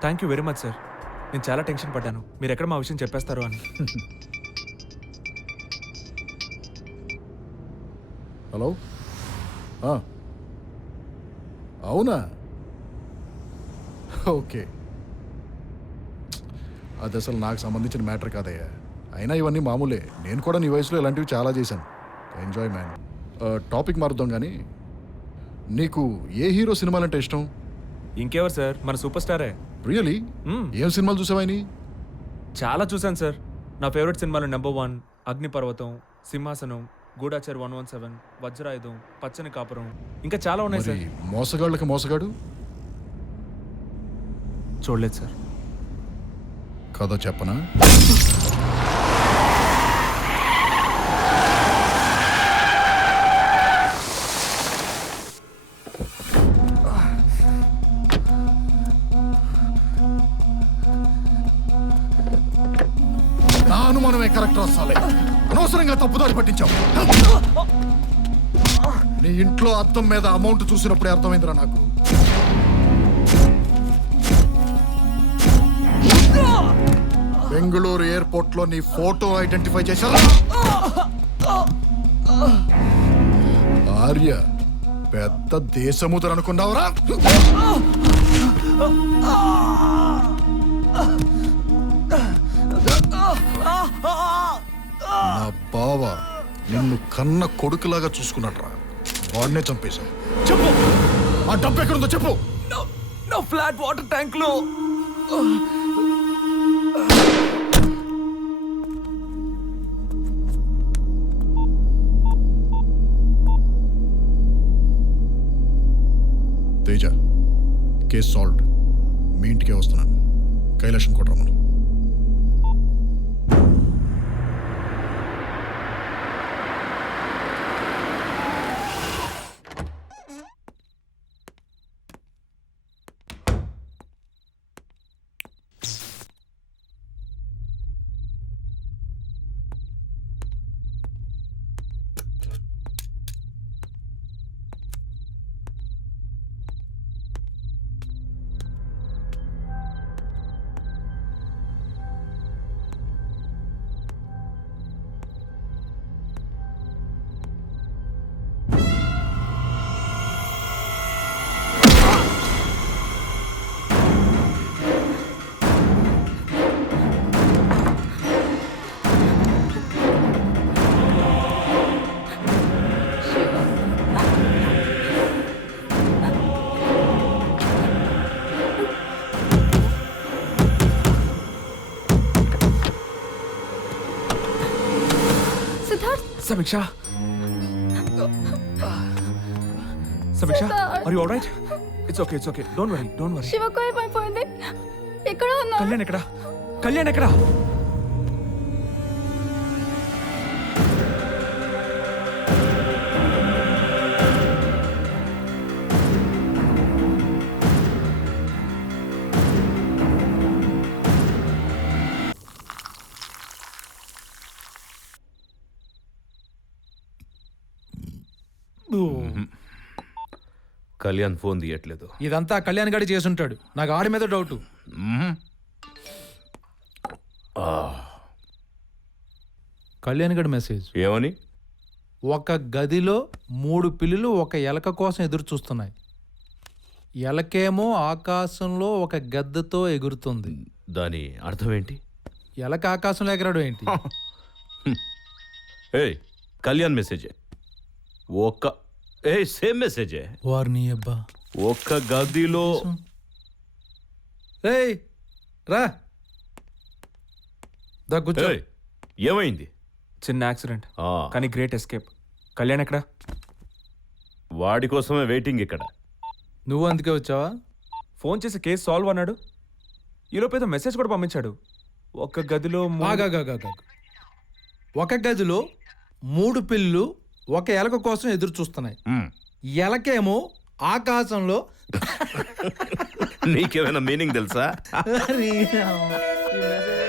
Thank you very much sir నేను చాలా tension పడ్డాను. మీరు ఎక్కడ మా విషయం చెప్పేస్తారో అని. హలో. అవునా? ఓకే. అది అసలు నాకు సంబంధించిన మ్యాటర్ కాదయ్యా. అయినా ఇవన్నీ మామూలే. నేను కూడా నీ వయసులో ఇలాంటివి చాలా చేశాను. ఎంజాయ్ మ్యాన్ టాపిక్ మారుద్దాం కానీ నీకు ఏ హీరో సినిమాలంటే ఇష్టం? ఇంకెవరు సార్ మన సూపర్ స్టారే రియలీ మ్మ్. ఏం సినిమాలు చూసావాయిని చాలా చూశాను సార్. నా ఫేవరెట్ సినిమాలు నెంబర్ వన్ అగ్నిపర్వతం సింహాసనం గూఢాచార్ వన్ వన్ సెవెన్ వజ్రాయుధం పచ్చని కాపురం. ఇంకా చాలా ఉన్నాయి సార్. మోసగాళ్ళకి మోసగాడు? చూడలేదు సార్. కథ చెప్పనా? అనుమానమే కరెక్ట్ రాసాలే అనవసరంగా తప్పుదారి పట్టించావు. నీ ఇంట్లో అద్దం మీద అమౌంట్ చూసినప్పుడే అర్థమైందిరా నాకు. బెంగళూరు ఎయిర్పోర్ట్లో నీ ఫోటో ఐడెంటిఫై చేశారా? ఆర్య పెద్ద దేశముదరు అనుకున్నావురా? నా బావ నిన్ను కన్న కొడుకులాగా చూసుకున్నాడ్రా. వాడినే చంపేశావు చెప్పు! ఆ డబ్బు ఎక్కడుందో చెప్పు! నా ఫ్లాట్ వాటర్ ట్యాంక్లో తేజ కేస్ సాల్వ్డ్ మీ ఇంటికే వస్తున్నాను. Kailasam కొట్టరమ్మను Siddharth? Sameeksha. Sameeksha. Are you alright it's okay it's okay don't worry don't worry శివకు ఏమైపోయింది ఎక్కడ ఉన్నా కళ్యాణ్ ఎక్కడ? కళ్యాణ్ ఎక్కడ? కళ్యాణ్ ఫోన్ తీయట్లేదు. ఇదంతా కళ్యాణ్ గడి చేసుంటాడు. నాకు ఆడి మీద డౌట్ కళ్యాణ్ గడి మెసేజ్ ఏమని? ఒక గదిలో మూడు పిల్లులు ఒక ఎలక కోసం ఎదురు చూస్తున్నాయి. ఎలకేమో ఆకాశంలో ఒక గద్దతో ఎగురుతుంది. దాని అర్థం ఏంటి? ఎలక ఆకాశంలో ఎగరడం ఏంటి? ఏయ్ కళ్యాణ్ మెసేజే ఒక్క ఏ సేమ్ మెసేజే వారిని అబ్బా. ఒక్క గదిలో రేయ్ రా. దా కూర్చో. ఏయ్, ఏమైంది? చిన్న యాక్సిడెంట్. ఆ, కానీ గ్రేట్ ఎస్కేప్. కళ్యాణ్ ఎక్కడ? వాడి కోసమే వెయిటింగ్ ఇక్కడ. నువ్వు అందుకే వచ్చావా? ఫోన్ చేసి కేసు సాల్వ్ అన్నాడు. ఈలోపు ఏదో మెసేజ్ కూడా పంపించాడు. ఒక్క గదిలో ఆగాగాగాగా ఒక గదిలో మూడు పిల్లులు ఒక ఎలక కోసం ఎదురు చూస్తున్నాయి. ఎలకేమో ఆకాశంలో నీకేమైనా మీనింగ్ తెలుసా?